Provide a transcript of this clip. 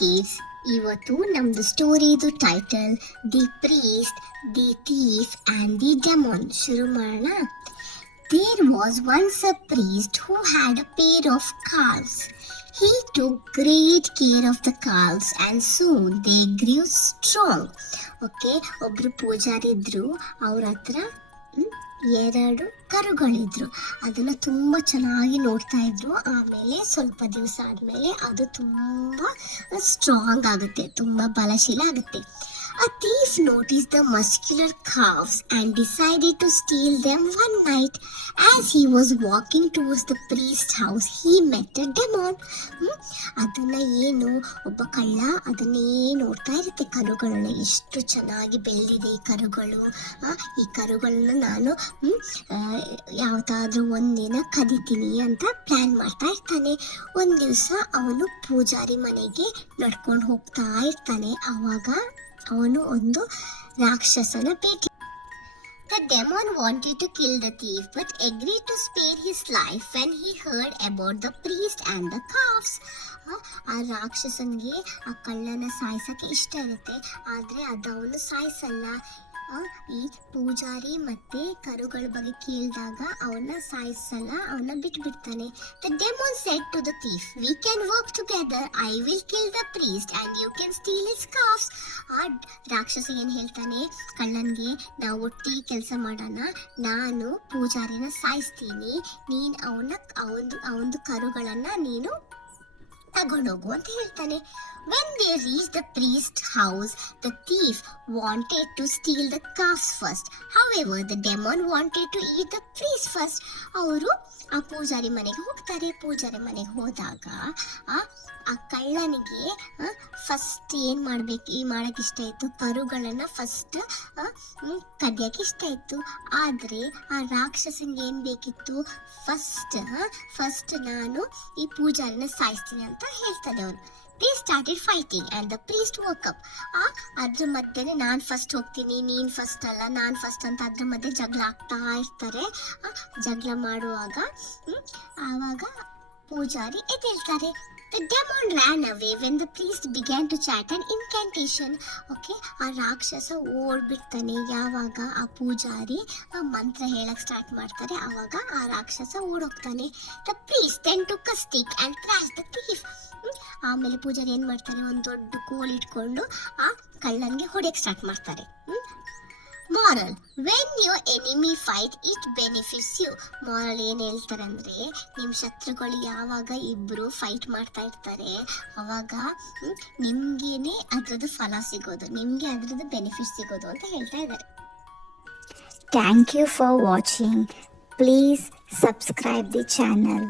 Kids, ಇವತ್ತು ನಮ್ದು ಸ್ಟೋರಿದು title the priest, the thief and the demon. ಶುರು ಮಾಡೋಣ. There was once a priest who had a pair of calves. He took great care of the calves and soon they grew strong. Okay, ಒಬ್ರು ಪೂಜಾರಿ ಇದ್ರು. ಅವ್ರ ಹತ್ರ 2 ಕರುಗಳಿದ್ರು. ಅದನ್ನ ತುಂಬ ಚೆನ್ನಾಗಿ ನೋಡ್ತಾ ಇದ್ರು. ಆಮೇಲೆ ಸ್ವಲ್ಪ ದಿವಸ ಆದಮೇಲೆ ಅದು ತುಂಬ ಸ್ಟ್ರಾಂಗ್ ಆಗುತ್ತೆ, ತುಂಬ ಬಲಶೀಲ ಆಗುತ್ತೆ. A thief noticed the muscular calves and decided to steal them one night. As he was walking towards the priest's house, he met a demon. ಅದನ್ನ ಒಬ್ಬ ಕಳ್ಳ ಅದನ್ನೇ ನೋಡ್ತಾ ಇರುತ್ತೆ. ಕರುಗಳನ್ನ ಎಷ್ಟು ಚೆನ್ನಾಗಿ ಬೆಳೆದಿದೆ ಈ ಕರುಗಳು. ಈ ಕರುಗಳನ್ನ ನಾನು ಯಾವ್ದಾದ್ರೂ ಒಂದಿನ ಕದಿತೀನಿ ಅಂತ ಪ್ಲಾನ್ ಮಾಡ್ತಾ ಇರ್ತಾನೆ. ಒಂದ್ ದಿವಸ ಅವನು ಪೂಜಾರಿ ಮನೆಗೆ ನಡ್ಕೊಂಡು ಹೋಗ್ತಾ ಇರ್ತಾನೆ. ಆವಾಗ ಅವನು ಒಂದು ರಾಕ್ಷಸನ ಭೇಟಿ. The demon wanted to kill the thief but agreed to spare his life when he heard about the priest and the calves. ಆ ರಾಕ್ಷಸನ್ಗೆ ಆ ಕಳ್ಳನ ಸಾಯಿಸಕ್ಕೆ ಇಷ್ಟ ಇರುತ್ತೆ, ಆದ್ರೆ ಅದು ಅವನು ಸಾಯಿಸಲ್ಲ. ಈ ಪೂಜಾರಿ ಮತ್ತೆ ಕರುಗಳ ಬಗ್ಗೆ ಕೇಳಿದಾಗ ಅವನ್ನ ಸಾಯಿಸಲ್ಲ, ಅವನ್ನ ಬಿಟ್ಬಿಡ್ತಾನೆ. The demon said to the thief, "We can work together. I will kill the priest and you can steal his calves." ಆ ರಾಕ್ಷಸ ಏನ್ ಹೇಳ್ತಾನೆ ಕಳ್ಳನ್ಗೆ, ನಾವು ಒಟ್ಟಿಗೆ ಕೆಲಸ ಮಾಡೋಣ, ನಾನು ಪೂಜಾರಿನ ಸಾಯಿಸ್ತೀನಿ, ನೀನ್ ಅವನ ಕರುಗಳನ್ನ ನೀನು ತಗೊಂಡೋಗು ಅಂತ ಹೇಳ್ತಾನೆ. When they reached the priest's house, the thief wanted to steal the calves first. However, the demon wanted to eat the priest first. ಅವರು ಆ ಪೂಜಾರಿ ಮನೆಗೆ ಹೋಗ್ತಾರೆ. ಪೂಜಾರಿ ಮನೆಗೆ ಹೋದಾಗ ಆ ಕಳ್ಳನಿಗೆ ಫಸ್ಟ್ ಏನ್ ಮಾಡಕ್ ಇಷ್ಟ ಇತ್ತು, ಕರುಗಳನ್ನ ಫಸ್ಟ್ ಕದಿಯಕ್ಕೆ ಇಷ್ಟ ಇತ್ತು. ಆದ್ರೆ ಆ ರಾಕ್ಷಸಂಗೆ ಏನ್ ಬೇಕಿತ್ತು, ಫಸ್ಟ್ ನಾನು ಈ ಪೂಜಾರಿನ ಸಾಯಿಸ್ತೀನಿ ಅಂತ ಹೇಳ್ತಾನೆ ಅವನು. They started fighting and the priest woke up. ಅದ್ರ ಮಧ್ಯೆ ನಾನ್ ಫಸ್ಟ್ ಹೋಗ್ತೀನಿ, ನೀನ್ ಫಸ್ಟ್ ಅಲ್ಲ, ನಾನ್ ಫಸ್ಟ್ ಅಂತ ಅದ್ರ ಮಧ್ಯೆ ಜಗಳ ಆಗ್ತಾ ಇರ್ತಾರೆ. ಜಗಳ ಮಾಡುವಾಗ ಆವಾಗ Poojary ಎದ್ದೇಳ್ತಾರೆ. The demon ran away when the priest began to chant an incantation. Okay, ಆ ರಾಕ್ಷಸ ಓಡ್ಬಿಡ್ತಾನೆ ಯಾವಾಗ ಆ ಪೂಜಾರಿ ಮಂತ್ರ ಹೇಳಕ್ ಸ್ಟಾರ್ಟ್ ಮಾಡ್ತಾರೆ. ಆವಾಗ ಆ ರಾಕ್ಷಸ ಓಡೋಗ್ತಾನೆ. The priest then took a stick and thrashed the thief. ಆಮೇಲೆ ಪೂಜಾರಿ ಏನ್ ಮಾಡ್ತಾರೆ, ಒಂದ್ ದೊಡ್ಡ ಕೋಲ್ ಇಟ್ಕೊಂಡು ಆ ಕಳ್ಳನ್ಗೆ ಹೊಡೆಯಕ್ ಸ್ಟಾರ್ಟ್ ಮಾಡ್ತಾರೆ. Moral, when your enemy fight it benefits you. Moral ಏನ್ ಹೇಳ್ತಾರೆ ಅಂದ್ರೆ, ನಿಮ್ ಶತ್ರುಗಳು ಯಾವಾಗ ಇಬ್ರು ಫೈಟ್ ಮಾಡ್ತಾ ಇರ್ತಾರೆ ಅವಾಗ ನಿಮ್ಗೇನೆ ಅದ್ರದ್ದು ಫಲ ಸಿಗೋದು, ನಿಮ್ಗೆ ಅದ್ರದ್ದು ಬೆನಿಫಿಟ್ ಸಿಗೋದು ಅಂತ ಹೇಳ್ತಾ ಇದ್ದಾರೆ. Thank you for watching. Please subscribe the channel.